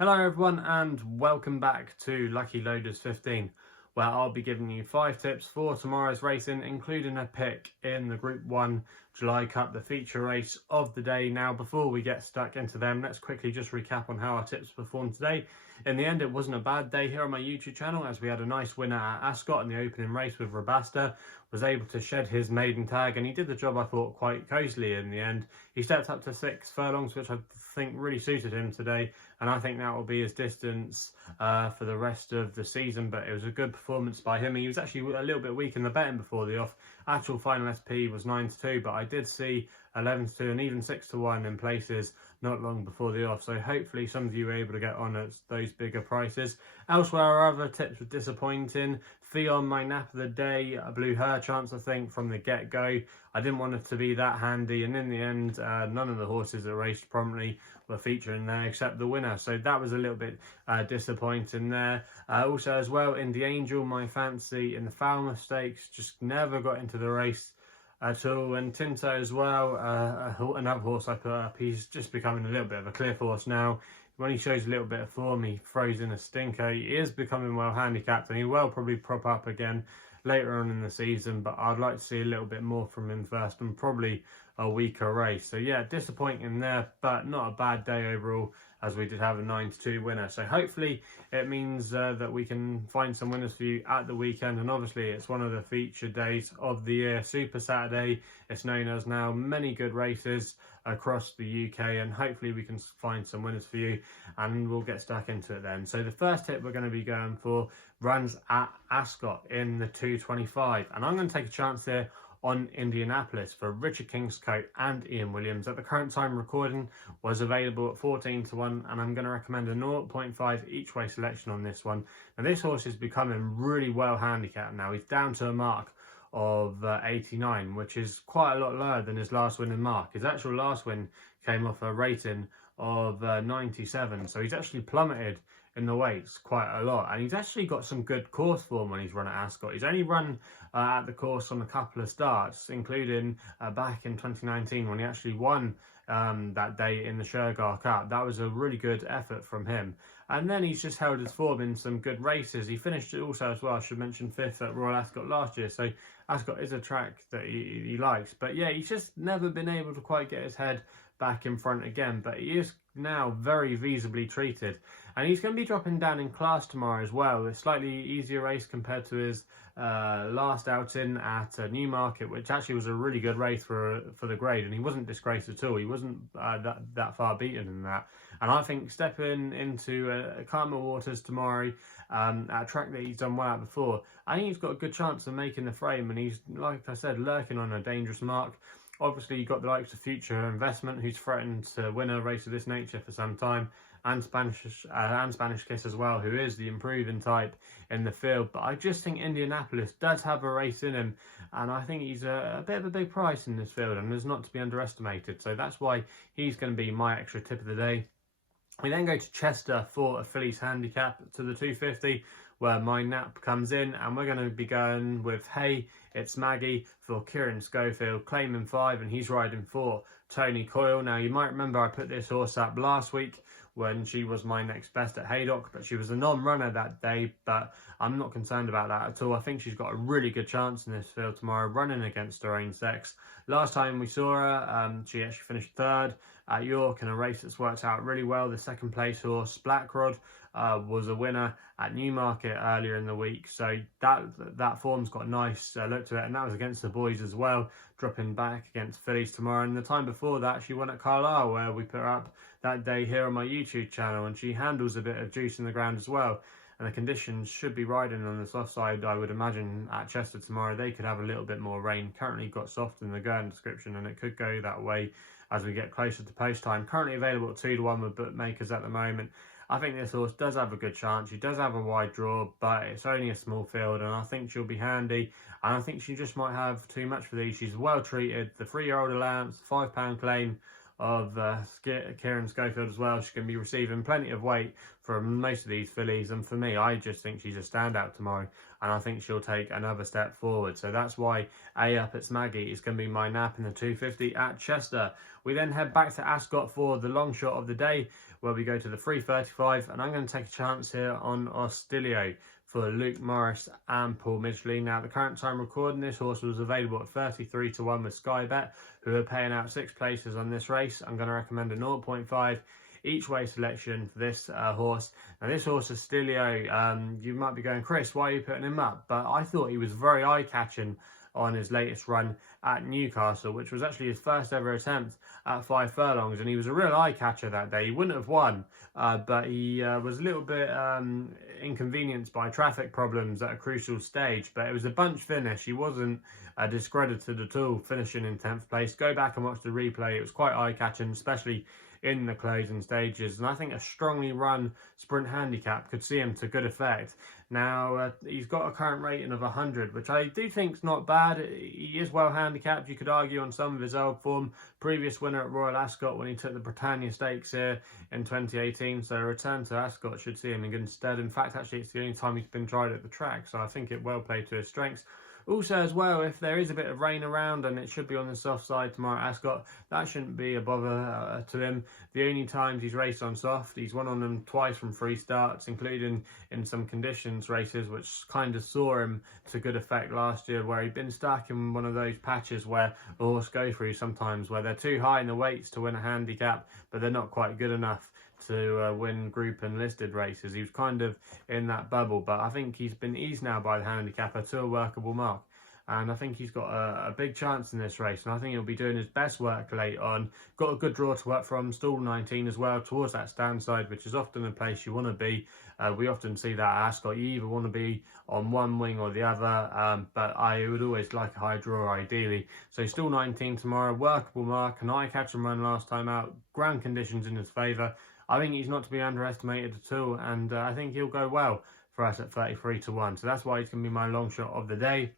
Hello everyone and welcome back to Lucky Loaders 15, where I'll be giving you 5 tips for tomorrow's racing, including a pick in the Group 1 July Cup, the feature race of the day. Now, before we get stuck into them, let's quickly just recap on how our tips performed today. In the end, it wasn't a bad day here on my YouTube channel, as we had a nice winner at Ascot in the opening race with Rabasta, was able to shed his maiden tag, and he did the job, I thought, quite cosily in the end. He stepped up to 6 furlongs, which I think really suited him today, and I think that will be his distance for the rest of the season. But it was a good performance by him. He was actually a little bit weak in the betting before the off. Actual final SP was 9-2, but I did see 11-2 and even 6-1 in places not long before the off. So hopefully some of you were able to get on at those bigger prices. Elsewhere, our other tips were disappointing. Theon, my nap of the day, blew her chance, I think, from the get-go. I didn't want it to be that handy, and in the end, none of the horses that raced prominently were featuring there except the winner. So that was a little bit disappointing there. Also as well, Indie Angel, my fancy in the Falmouth Stakes, just never got into the race at all. And Tinto as well, another horse I put up, he's just becoming a little bit of a cliff horse now. When he shows a little bit of form, he throws in a stinker. He is becoming well handicapped, and he will probably prop up again later on in the season, but I'd like to see a little bit more from him first, and probably a weaker race. So yeah, disappointing there, but not a bad day overall, as we did have a 9-2 winner. So hopefully it means that we can find some winners for you at the weekend. And obviously it's one of the featured days of the year, Super Saturday it's known as now. Many good races across the UK, and hopefully we can find some winners for you, and we'll get stuck into it then. So the first tip we're going to be going for runs at Ascot in the 225, and I'm going to take a chance here on Indianapolis for Richard Kingscote and Ian Williams. At the current time recording, was available at 14-1, and I'm going to recommend a 0.5 each way selection on this one. Now this horse is becoming really well handicapped now. He's down to a mark of 89, which is quite a lot lower than his last winning mark. His actual last win came off a rating of 97, so he's actually plummeted in the weights quite a lot, and he's actually got some good course form when he's run at Ascot. He's only run at the course on a couple of starts, including back in 2019 when he actually won that day in the Shergar Cup. That was a really good effort from him, and then he's just held his form in some good races. He finished also as well, I should mention, 5th at Royal Ascot last year, so Ascot is a track that he likes. But yeah, he's just never been able to quite get his head back in front again, but he is now very feasibly treated, and he's going to be dropping down in class tomorrow as well. A slightly easier race compared to his last outing at Newmarket, which actually was a really good race for the grade, and he wasn't disgraced at all. He wasn't that far beaten in that, and I think stepping into calmer waters tomorrow at a track that he's done well at before, I think he's got a good chance of making the frame, and he's, like I said, lurking on a dangerous mark. Obviously, you've got the likes of Future Investment, who's threatened to win a race of this nature for some time, and Spanish Kiss as well, who is the improving type in the field. But I just think Indianapolis does have a race in him, and I think he's a bit of a big price in this field, and is not to be underestimated. So that's why he's going to be my extra tip of the day. We then go to Chester for a fillies handicap to the 250, where my nap comes in, and we're going to be going with Hey, It's Maggie for Kieran Schofield, claiming 5, and he's riding for Tony Coyle. Now, you might remember I put this horse up last week when she was my next best at Haydock, but she was a non-runner that day, but I'm not concerned about that at all. I think she's got a really good chance in this field tomorrow, running against her own sex. Last time we saw her, she actually finished 3rd at York in a race that's worked out really well. The second place horse, Blackrod, was a winner at Newmarket earlier in the week, so that form's got a nice look to it, and that was against the boys as well, dropping back against fillies tomorrow. And the time before that, she won at Carlisle, where we put her up that day here on my YouTube channel, and she handles a bit of juice in the ground as well. And the conditions should be riding on the soft side, I would imagine, at Chester tomorrow. They could have a little bit more rain. Currently got soft in the Gurn description, and it could go that way as we get closer to post time. Currently available at 2-1 with bookmakers at the moment. I think this horse does have a good chance. She does have a wide draw, but it's only a small field, and I think she'll be handy. And I think she just might have too much for these. She's well treated. The 3-year-old allowance, £5 claim of Kieran Schofield as well. She's going to be receiving plenty of weight from most of these fillies, and for me, I just think she's a standout tomorrow, and I think she'll take another step forward. So that's why A up it's Maggie is going to be my nap in the 250 at Chester. We then head back to Ascot for the long shot of the day, where we go to the 335, and I'm going to take a chance here on Ostilio for Luke Morris and Paul Midgley. Now, at the current time recording, this horse was available at 33 to 1 with SkyBet, who are paying out 6 places on this race. I'm going to recommend a 0.5 each way selection for this horse. Now, this horse, Ostilio, you might be going, Chris, why are you putting him up? But I thought he was very eye-catching on his latest run at Newcastle, which was actually his first ever attempt at 5 furlongs, and he was a real eye-catcher that day. He wouldn't have won, but he was a little bit inconvenienced by traffic problems at a crucial stage, but it was a bunch finish. He wasn't discredited at all, finishing in 10th place. Go back and watch the replay. It was quite eye-catching, especially in the closing stages, and I think a strongly run sprint handicap could see him to good effect. Now, he's got a current rating of 100, which I do think is not bad. He is well handicapped, you could argue, on some of his old form. Previous winner at Royal Ascot when he took the Britannia Stakes here in 2018, so a return to Ascot should see him in good stead. In fact, actually, it's the only time he's been tried at the track, so I think it well played to his strengths. Also, as well, if there is a bit of rain around, and it should be on the soft side tomorrow at Ascot, that shouldn't be a bother to him. The only times he's raced on soft, he's won on them twice from 3 starts, including in some conditions races, which kind of saw him to good effect last year, where he'd been stuck in one of those patches where a horse go through sometimes, where they're too high in the weights to win a handicap, but they're not quite good enough to win group and listed races. He was kind of in that bubble, but I think he's been eased now by the handicapper to a workable mark, and I think he's got a big chance in this race, and I think he'll be doing his best work late on. Got a good draw to work from, stall 19 as well, towards that stand side, which is often a place you want to be. We often see that at Ascot, you either want to be on one wing or the other, but I would always like a high draw ideally. So stall 19 tomorrow, workable mark, an eye-catch and run last time out, ground conditions in his favour. I think he's not to be underestimated at all, and I think he'll go well for us at 33 to 1. So that's why he's going to be my long shot of the day.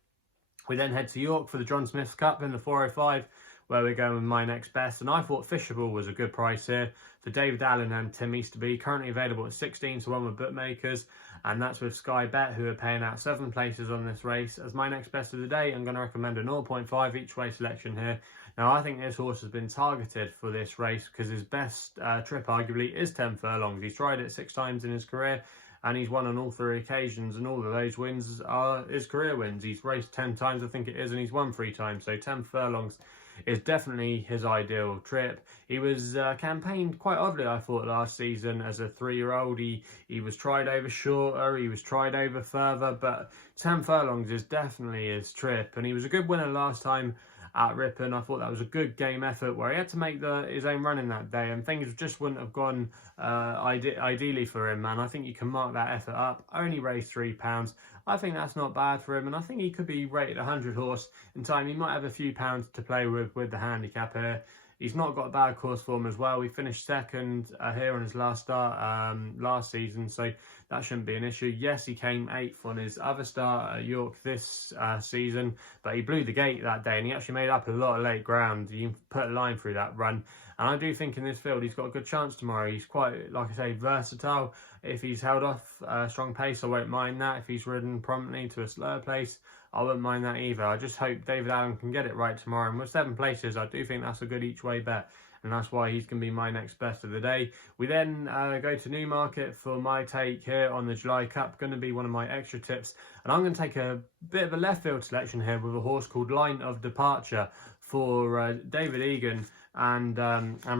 We then head to York for the John Smith's Cup in the 405, where we're going with my next best. And I thought Fishable was a good price here for David Allen and Tim Easterby, currently available at 16 to 1 with bookmakers. And that's with SkyBet, who are paying out 7 places on this race. As my next best of the day, I'm going to recommend a 0.5 each way selection here. Now, I think this horse has been targeted for this race because his best trip, arguably, is 10 furlongs. He's tried it 6 times in his career, and he's won on all 3 occasions, and all of those wins are his career wins. He's raced 10 times, I think it is, and he's won 3 times, so 10 furlongs is definitely his ideal trip. He was campaigned quite oddly, I thought, last season as a 3-year-old. He was tried over shorter, he was tried over further, but 10 furlongs is definitely his trip, and he was a good winner last time at Ripon. I thought that was a good game effort where he had to make his own running that day, and things just wouldn't have gone ideally for him, and I think you can mark that effort up. Only raised £3. I think that's not bad for him, and I think he could be rated 100 horse in time. He might have a few pounds to play with the handicap here. He's not got a bad course form as well. He finished second here on his last start last season, so that shouldn't be an issue. Yes, he came 8th on his other start at York this season, but he blew the gate that day, and he actually made up a lot of late ground. He put a line through that run, and I do think in this field he's got a good chance tomorrow. He's quite, like I say, versatile. If he's held off strong pace, I won't mind that. If he's ridden prominently to a slower place, I wouldn't mind that either. I just hope David Allen can get it right tomorrow. And with 7 places, I do think that's a good each way bet. And that's why he's going to be my next best of the day. We then go to Newmarket for my take here on the July Cup. Going to be one of my extra tips. And I'm going to take a bit of a left field selection here with a horse called Line of Departure for David Egan and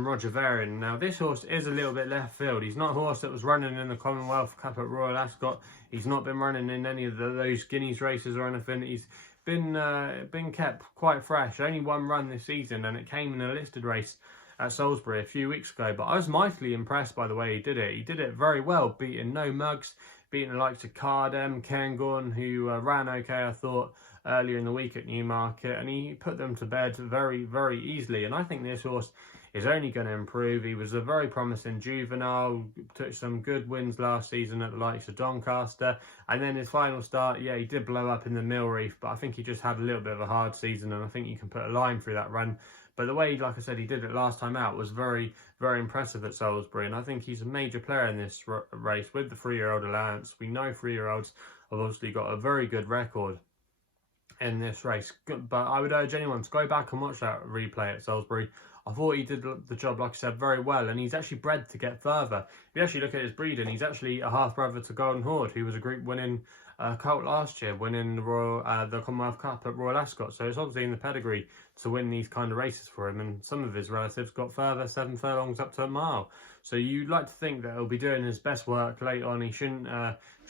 Roger Varian. Now, this horse is a little bit left field. He's not a horse that was running in the Commonwealth Cup at Royal Ascot. He's not been running in any of those Guineas races or anything. He's been kept quite fresh. Only 1 run this season, and it came in a listed race at Salisbury a few weeks ago. But I was mightily impressed by the way he did it. He did it very well, beating no mugs, beating the likes of Cardem, Cairngorm, who ran okay, I thought, earlier in the week at Newmarket, and he put them to bed very, very easily. And I think this horse is only going to improve. He was a very promising juvenile, took some good wins last season at the likes of Doncaster, and then his final start, yeah, he did blow up in the Mill Reef, but I think he just had a little bit of a hard season, and I think you can put a line through that run. But the way, like I said, he did it last time out was very, very impressive at Salisbury. And I think he's a major player in this race with the 3-year-old allowance. We know 3-year-olds have obviously got a very good record in this race, but I would urge anyone to go back and watch that replay at Salisbury. I thought he did the job, like I said, very well, and he's actually bred to get further. If you actually look at his breeding, he's actually a half-brother to Golden Horde, who was a group winning colt last year, winning the Commonwealth Cup at Royal Ascot. So it's obviously in the pedigree to win these kind of races for him, and some of his relatives got further, 7 furlongs up to a mile. So you'd like to think that he'll be doing his best work late on. He shouldn't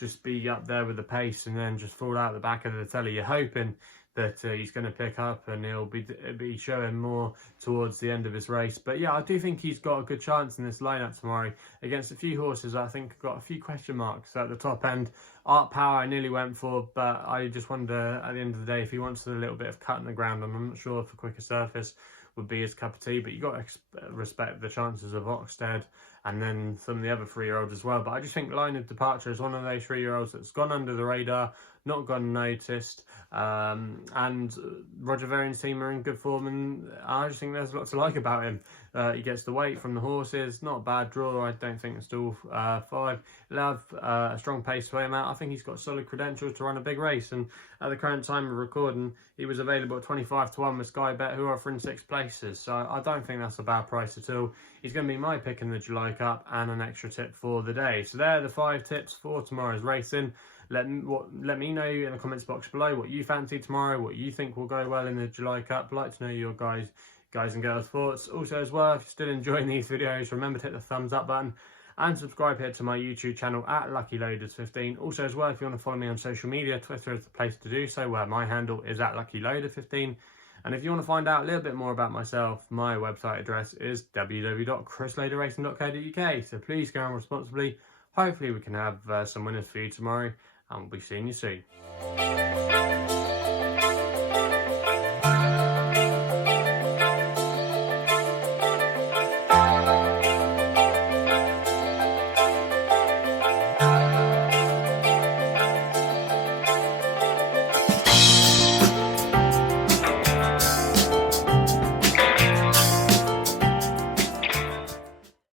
just be up there with the pace and then just fall out the back of the telly. You're hoping that he's going to pick up and he'll be showing more towards the end of his race. But yeah, I do think he's got a good chance in this lineup tomorrow against a few horses I think got a few question marks at the top end. Art Power I nearly went for, but I just wonder at the end of the day if he wants a little bit of cut in the ground, and I'm not sure if a quicker surface would be his cup of tea, but you got to respect the chances of Oxted and then some of the other 3-year-olds as well. But I just think Line of Departure is one of those 3-year-olds that's gone under the radar, not gone noticed, and Roger Varian's team are in good form, and I just think there's a lot to like about him. He gets the weight from the horses, not a bad draw. I don't think it's still 5. He'll have a strong pace to weigh him out. I think he's got solid credentials to run a big race, and at the current time of recording, he was available at 25-1 with SkyBet, who are offering 6 places. So I don't think that's a bad price at all. He's going to be my pick in the July Cup and an extra tip for the day. So there are the 5 tips for tomorrow's racing. Let me know in the comments box below what you fancy tomorrow, what you think will go well in the July Cup. I'd like to know your guys and girls' thoughts. Also as well, if you're still enjoying these videos, remember to hit the thumbs up button and subscribe here to my YouTube channel at LuckyLoaders15. Also as well, if you want to follow me on social media, Twitter is the place to do so, where my handle is at LuckyLoader15. And if you want to find out a little bit more about myself, my website address is www.chrisloaderracing.co.uk. So please go on responsibly. Hopefully we can have some winners for you tomorrow, and we'll be seeing you soon.